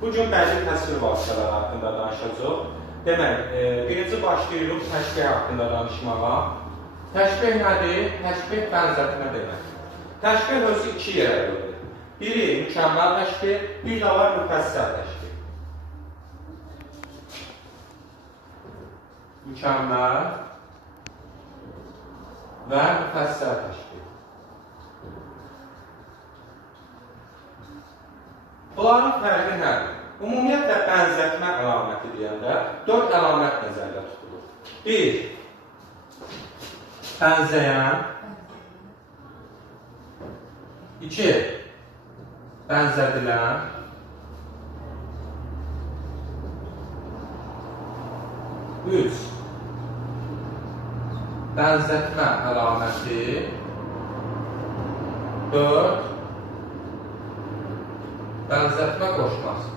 Bugün bəzi təsvir vasitələri haqqında danışacağıq. Demək, birinci başlayırıq təşbih haqqında danışmağa. Təşbih nədir? Təşbih bənzətmə demək. Təşbih özü iki yerə bölünür. Biri mükəmməl təşbih, bir də var müfəssəl təşbih. Mükəmməl və müfəssəl təşbih. Bunların fərqi nədir? Ümumiyyətlə bənzətmə əlaməti deyəndə 4 əlamət nəzərdə tutulur. 1. Bənzəyən. 2. Bənzədilən. 3. Bənzətmə əlaməti. 4. Bənzətmə qoşması.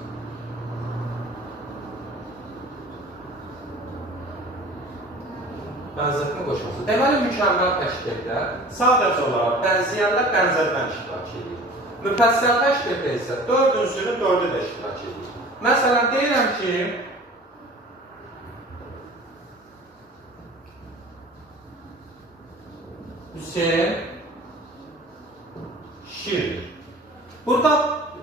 Bənzətmə qoşması. Deməli, mükəmməl təşbihdə sadəcə olaraq bənzəyənlər bənzətmən iştirak edir. Müfəssəl təşbihdə isə 4 ünsürün 4'ü də iştirak edir. Məsələn, deyirəm ki, Hüseyin şirdir. Burada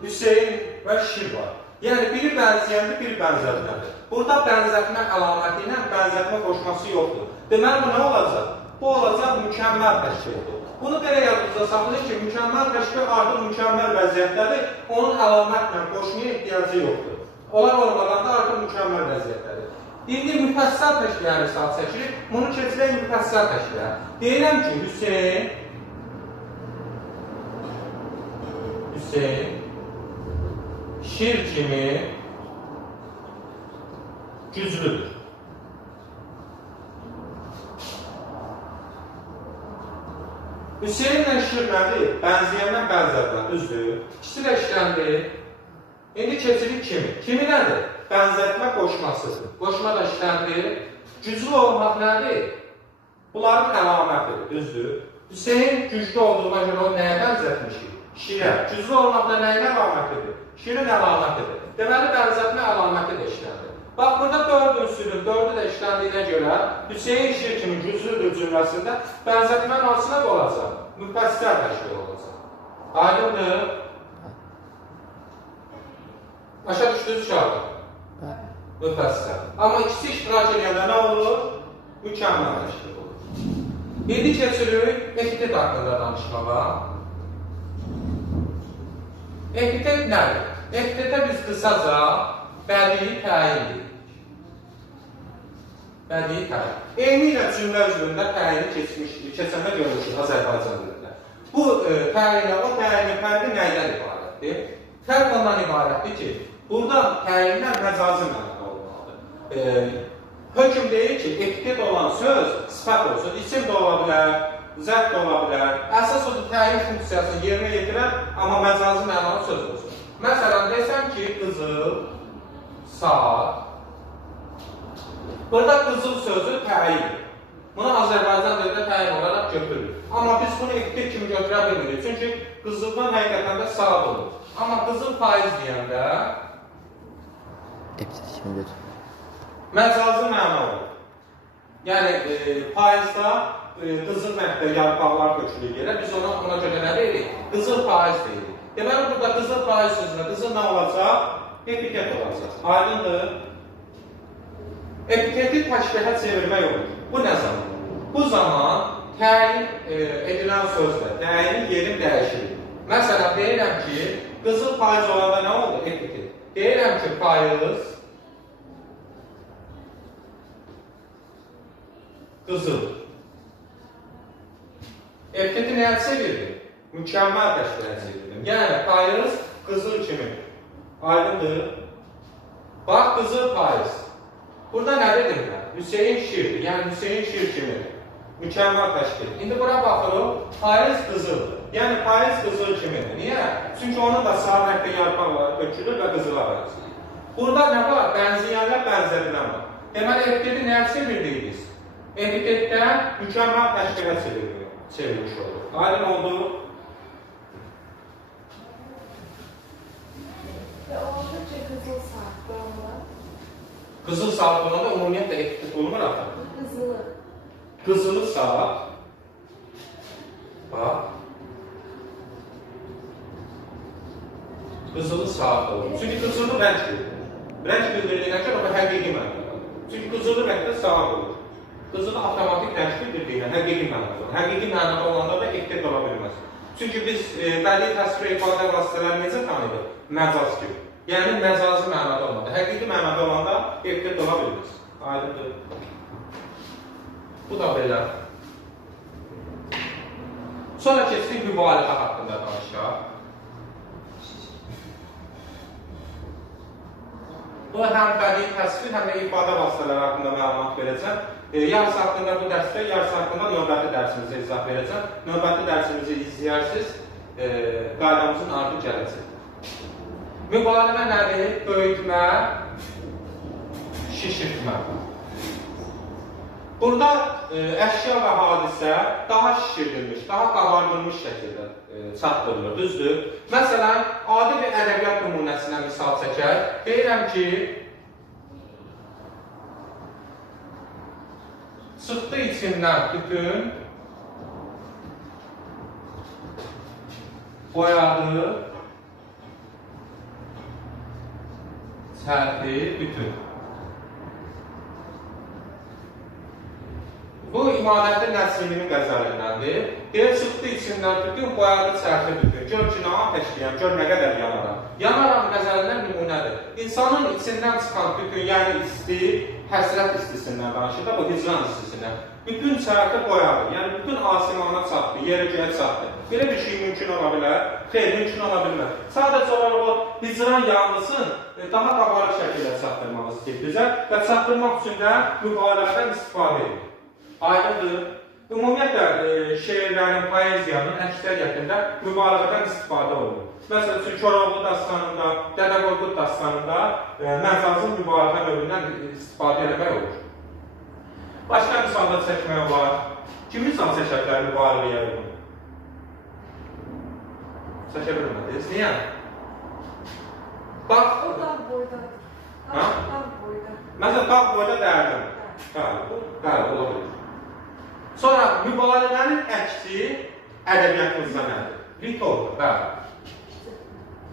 Hüseyin və şir var. Yəni, biri bənzəyəndir, biri bənzətmədir. Burada bənzətmə əlaməti ilə bənzətmə qoşması yoxdur. Deməli, bu nə olacaq? Bu olacaq mükəmməl təşbihdir. Bunu belə yadınızda saxlayın ki, mükəmməl təşbih artıq mükəmməl vəziyyətdədir. Onun əlamətlə qoşmaya ehtiyacı yoxdur. Onlar olmadan da artıq mükəmməl vəziyyətdədir. İndi müfəssəl təşbihə misal çəkirik. Bunu keçirək müfəssəl təşbihə. Deyirəm ki, Hüseyin şir kimi güclüdür. Hüseyinlə şir nədir? Bənzəyəndən bənzətmə, düzdür. İkisi də işləndir. İndi keçirik kimi. Kimi nədir? Bənzətmə qoşmasıdır. Qoşma da işləndir. Güclü olmaq nədir? Bunların əlamətidir, düzdür. Hüseyin güclü olduğuna görə o nəyə bənzətmişik? Şirə. Güclü olmaq da nəyin əlamətidir? Şirin əlamətidir. Deməli, bənzətmə əlaməti də işləndir. Bax, burada 4 ünsürün 4'ü də işləndiyinə görə Hüseyin şir kimi güclüdür cümləsində bənzətmə nasına olacaq? Müfəssəl təşbih olacaq. Aydındır? Başa düşdünüz uşaqlar? Müfəssəl. Amma ikisi iştirak edəndə nə olur? Mükəmməl təşbih olur. İndi keçirik epitet haqqında danışmağa. Epitet nədir? Epitetə biz qısaca bədii təyin dedik. Bədii təyin. Eynilə cümlə üzründə təyini keçəndə görmüşük Azərbaycan dilində. Bu təyinlə o təyinin fərqi nəydən ibarətdir? Fərq ondan ibarətdir ki, burada təyinlər məcazi mənada olmalıdır. Hökm deyir ki, epitet olan söz sifət olsun, isim də ola bilər, zət də ola bilər. Əsas odur təyin funksiyasını yerinə yetirər, amma məcazi mənalı söz olsun. Məsələn, desəm ki, qızıl, saat. Burada qızıl sözü təyindir. Bunu Azərbaycan dilində təyin olaraq götürürük. Amma biz bunu epitet kimi götürə bilmirik. Çünki qızıldan həqiqətən də saat olur. Amma qızıl faiz deyəndə məcazi məna olur. Yəni, faizda qızıl məhddə yarpaqlar tökülür yerə. Biz ona görə nə deyirik? Qızıl faiz deyirik. Deməli, burada qızıl faiz sözündə qızıl nə olacaq? Epitet olacaq. Aydındır? Epiteti təşbihə çevirmək olur. Bu nə zaman? Bu zaman təyin edilən sözlə təyinin yeri dəyişilir. Məsələn, deyirəm ki, qızıl faiz olanda nə oldu? Epitet. Deyirəm ki, faiz qızıl. Epiteti nəyə çevirdim? Mükəmməl təşbihə çevirdim. Yəni, faiz qızıl kimi. Aydındır? Bax, qızıl faiz. Burada nə dedim mən? Hüseyin şirdir. Yəni, Hüseyin şir kimi. Mükəmməl təşbih. İndi bura baxırıq, faiz qızıldır. Yəni, faiz qızıl kimidir. Niyə? Çünki onun da sağ rəngdə yarpaqları tökülür və qızıla bənzəyir. Burada nə var? Bənzəyənlər bənzədilən var. Deməli, epiteti nəyə çevirdik biz? Epitetdən mükəmməl təşbihə çevirmiş olur. Aydın oldu? Oldukça kısa Qızıl saat quralı. Qızıl saat olanda ümumiyyətlə etikət olmur axı. Qızılı. Qızılı saat. Bax. Qızılı saat olur. Çünki qızılı rəng verir. Rəng bildirdiyinə görə o həqiqi mənada. Çünki qızılı rəngdə saat olur. Qızılı avtomatik rəng bildirdiyinə həqiqi mənada olur. Həqiqi mənada olanda da etikət ola bilməz. Çünki biz bədii təsvir ifadə vasitələri necə tanıyırıq? Məcaz kimi. Yəni məcazi mənada olmadı. Həqiqi mənada olanda etikət ola bilməz. Aydındır. Bu da belə. Sonra keçdik mübaliğə haqqında danışaq. Bu həm bədii təsvir, həm də ifadə vasitələri haqqında məlumat verəcəm. Yarısı haqqında bu dərsdə, yarısı haqqında növbəti dərsimizə izah verəcəm. Növbəti dərsimizi izləyərsiniz, qaydamızın ardı gələcək. Mübaliğə nədir? Böyütmə, şişirtmə. Burada əşya və hadisə daha şişirdilmiş, daha qabardılmış şəkildə çatdırılır, düzdür? Məsələn, adi bir ədəbiyyat nümunəsinə misal çəkək. Deyirəm ki, çıxdı içindən tütün, boyadı, sərdi, bütün. Bu İmadəttin Nəsrinin qəzəlindəndir. Deyir, çıxdı içindən tütün, boyadı, sərdi, bütün. Gör ki, nə ateşləyəm, gör nə qədər yanaram. Yanaram qəzəlindən nümunədir. İnsanın içindən çıxan tütün, yəni isti, həsrət istisindən danışır da, bu hicran istisindən. Bütün sərdi boyadı, yəni bütün asimana çatdı, yerə göyə çatdı. Belə bir şey mümkün ola bilər, xeyr, mümkün ola bilməz. Sadəcə olaraq o hicran yanlısın daha qabarıq şəkildə çatdırmaq istəyir bizə və çatdırmaq üçün də mübaliğədən istifadə edir. Aydındır. Ümumiyyətlə, şeirlərin, poeziyanın əksəriyyətində mübaliğədən istifadə olunur. Məsələn üçün, Koroğlu dastanında, Dədə Qorqud dastanında məcazın mübaliğə növündən istifadə etmək olur. Başqa misalda çəkmək olar. Kim misal çəkə bilər mübaliğəyə uyğun? Çəkə bilmədiniz. Niyə? Bax. O dağ boydadır. Dağ boyda. Məsələn, dağ boyda dərdim. Bəli, ola bilir. Sonra mübaliğənin əksi ədəbiyyatımızda nədir? Ritodur, bəli.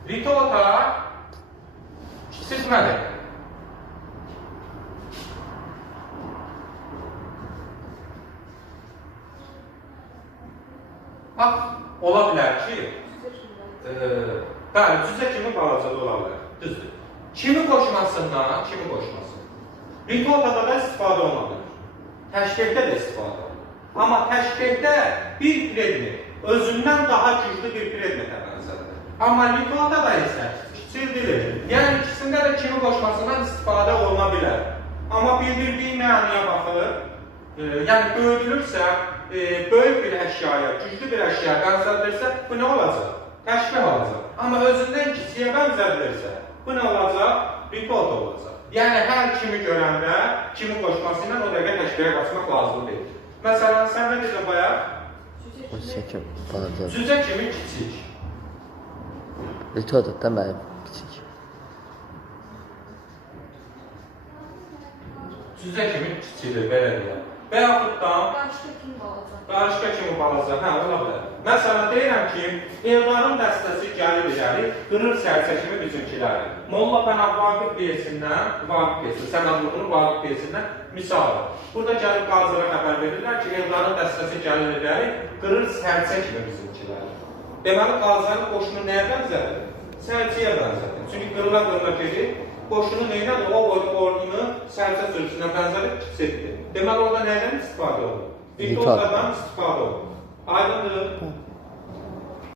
Rito da kiçiltmədir. Bax, ola bilər ki, bəli, cüzə kimi balaca da ola bilər, düzdür. Kimi qoşmasından, kimi qoşmasın. Ritoda da istifadə olmalıdır. Təşkildə də istifadə olmalıdır. Amma təşkildə bir predmet, özündən daha güclü bir predmetə bənzədir. Amma ritoda da isə kiçildilir. Yəni, ikisində də kimi qoşmasından istifadə oluna bilər. Amma bildirdiyi mənaya baxılır. Yəni, böyüdülürsə, böyük bir əşyaya, güclü bir əşyaya bənzədilirsə, bu nə olacaq? Təşbih olacaq. Amma özündən kiçiyə bənzədilirsə, bu nə olacaq? Ritoda olacaq. Yəni, hər kimi görəndə, kimi qoşması ilə o dəqiqə təşbihə qaçmaq lazım deyil. Məsələn, sən nə deyəcək bayaq? Cüzə kimi kiçik. Ritoda da mənim kiçik. Cüzə kimi kiçidir, belə deyək. Və yaxud da Qarışqa kimi balaca. qarışqa kimi balaca, hə, ola bilər. Məsələn, deyirəm ki, Eldarın dəstəsi gəlir irəli, qırır sərçə kimi bizimkiləri. Molla Pənah Vaqif piyesindən, Sənadlıqının Vaqif piyesindən misal var. Burada gəlib qazılara xəbər verirlər ki, Eldarın dəstəsi gəlir irəli, qırır sərçə kimi bizimkiləri. Deməli, qazıların qoşunu nəyə bənzədir? Sərçəyə bənzədir. Çünki qırıla gedir, qoşunu neylədir? O ordunu sərçə sürüsünə bənzərib kiçildir. Deməli, orada nədən istifadə olur? Ritodadan istifadə olur. Aydındır.